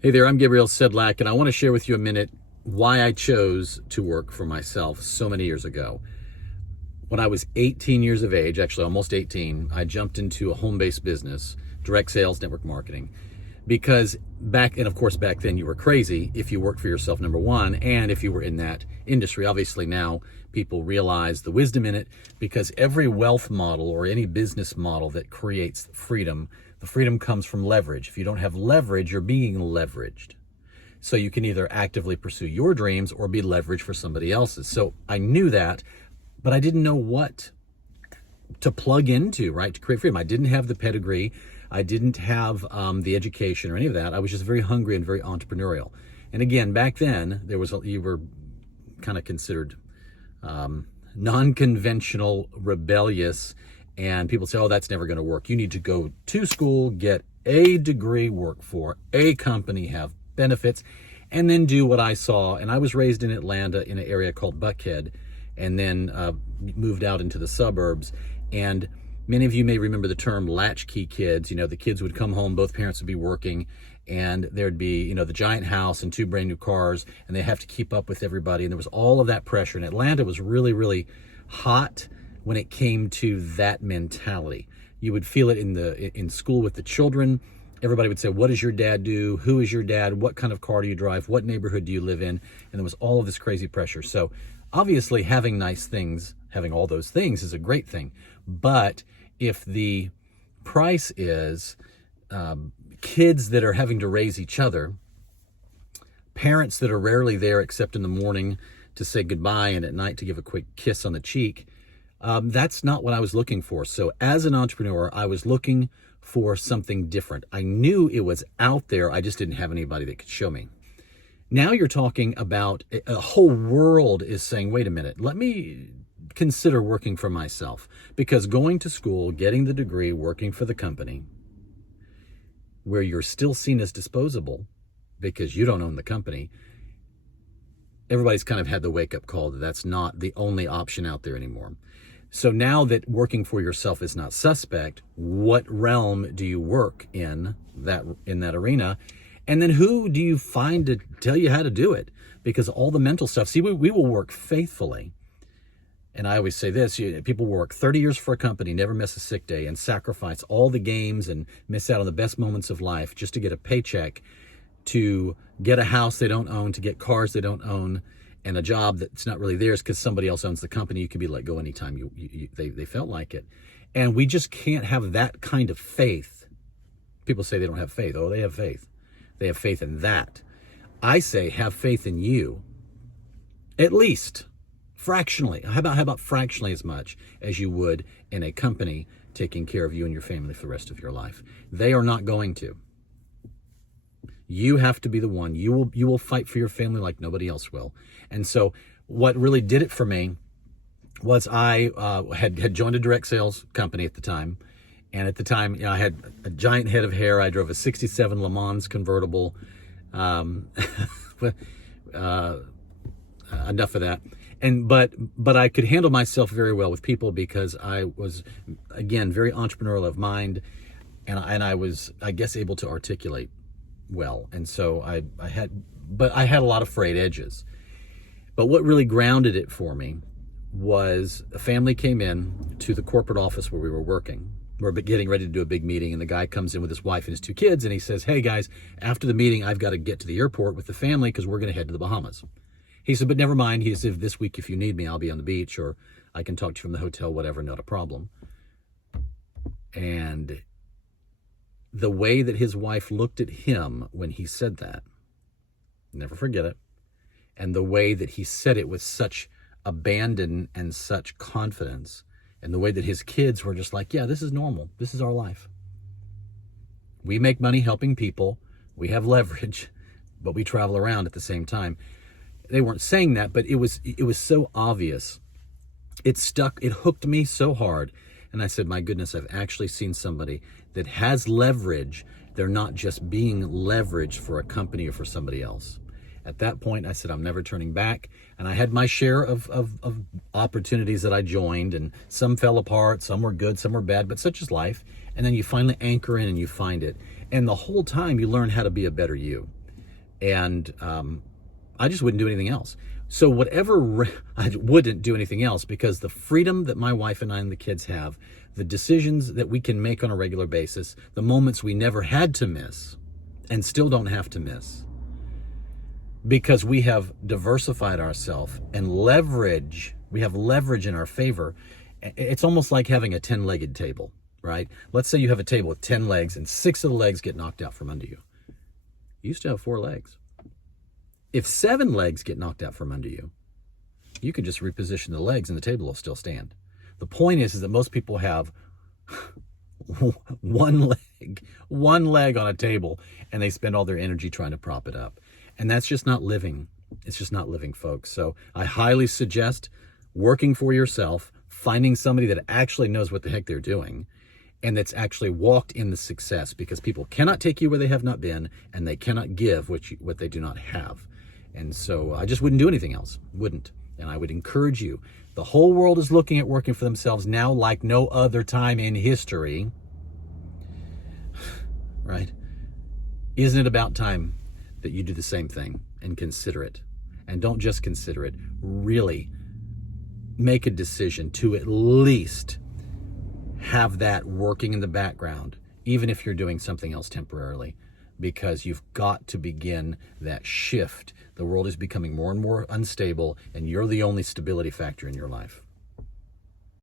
Hey there, I'm Gabriel Sedlak, and I want to share with you a minute why I chose to work for myself so many years ago. When I was 18 years of age, actually almost 18, I jumped into a home-based business, direct sales, network marketing, because and of course back then you were crazy if you worked for yourself, number one, and if you were in that industry. Obviously now people realize the wisdom in it, because every wealth model or any business model that creates freedom, the freedom comes from leverage. If you don't have leverage, you're being leveraged. So you can either actively pursue your dreams or be leveraged for somebody else's. So I knew that, but I didn't know what to plug into, right, to create freedom. I didn't have the pedigree. I didn't have the education or any of that. I was just very hungry and very entrepreneurial. And again, back then, you were kind of considered non-conventional, rebellious, and people say, oh, that's never going to work. You need to go to school, get a degree, work for a company, have benefits, and then do what I saw. And I was raised in Atlanta in an area called Buckhead, and then moved out into the suburbs. And many of you may remember the term latchkey kids. You know, the kids would come home, both parents would be working, and there'd be, you know, the giant house and two brand new cars, and they have to keep up with everybody. And there was all of that pressure. And Atlanta was really, really hot when it came to that mentality. You would feel it in school with the children. Everybody would say, what does your dad do? Who is your dad? What kind of car do you drive? What neighborhood do you live in? And there was all of this crazy pressure. So obviously having nice things, having all those things is a great thing. But if the price is kids that are having to raise each other, parents that are rarely there except in the morning to say goodbye and at night to give a quick kiss on the cheek, that's not what I was looking for. So as an entrepreneur, I was looking for something different. I knew it was out there. I just didn't have anybody that could show me. Now you're talking about a whole world is saying, wait a minute, let me consider working for myself. Because going to school, getting the degree, working for the company, where you're still seen as disposable because you don't own the company, everybody's kind of had the wake-up call that that's not the only option out there anymore. So now that working for yourself is not suspect, what realm do you work in that arena? And then who do you find to tell you how to do it? Because all the mental stuff, see, we will work faithfully. And I always say this, people work 30 years for a company, never miss a sick day, and sacrifice all the games and miss out on the best moments of life just to get a paycheck, to get a house they don't own, to get cars they don't own, and a job that's not really theirs because somebody else owns the company. You could be let go anytime they felt like it. And we just can't have that kind of faith. People say they don't have faith. Oh, they have faith. They have faith in that. I say have faith in you, at least fractionally. How about fractionally as much as you would in a company taking care of you and your family for the rest of your life? They are not going to. You have to be the one. You will fight for your family like nobody else will. And so what really did it for me was I had joined a direct sales company at the time. And at the time, you know, I had a giant head of hair. I drove a 67 Le Mans convertible. Enough of that. But I could handle myself very well with people because I was, again, very entrepreneurial of mind, and I was, I guess, able to articulate well. And so I had a lot of frayed edges. But what really grounded it for me was a family came in to the corporate office where we were working. We're getting ready to do a big meeting, and the guy comes in with his wife and his two kids, and he says, hey guys, after the meeting, I've got to get to the airport with the family because we're going to head to the Bahamas. He said, but never mind. He said, this week, if you need me, I'll be on the beach, or I can talk to you from the hotel, whatever, not a problem. And the way that his wife looked at him when he said that, never forget it. And the way that he said it with such abandon and such confidence, and the way that his kids were just like, yeah, this is normal. This is our life. We make money helping people. We have leverage, but we travel around at the same time. They weren't saying that, but it was so obvious. It stuck, it hooked me so hard. And I said, my goodness, I've actually seen somebody that has leverage. They're not just being leveraged for a company or for somebody else. At that point, I said, I'm never turning back. And I had my share of opportunities that I joined, and some fell apart, some were good, some were bad, but such is life. And then you finally anchor in and you find it. And the whole time you learn how to be a better you. And I just wouldn't do anything else. So I wouldn't do anything else, because the freedom that my wife and I and the kids have, the decisions that we can make on a regular basis, the moments we never had to miss and still don't have to miss, because we have diversified ourselves and we have leverage in our favor. It's almost like having a 10-legged table, right? Let's say you have a table with 10 legs and 6 of the legs get knocked out from under you. You used to have 4 legs. If 7 legs get knocked out from under you, you can just reposition the legs and the table will still stand. The point is that most people have one leg on a table, and they spend all their energy trying to prop it up. And that's just not living. It's just not living, folks. So I highly suggest working for yourself, finding somebody that actually knows what the heck they're doing, and that's actually walked in the success, because people cannot take you where they have not been, and they cannot give what they do not have. And so I just wouldn't do anything else. Wouldn't. And I would encourage you. The whole world is looking at working for themselves now like no other time in history. Right? Isn't it about time that you do the same thing and consider it? And don't just consider it. Really make a decision to at least have that working in the background, even if you're doing something else temporarily, because you've got to begin that shift. The world is becoming more and more unstable, and you're the only stability factor in your life.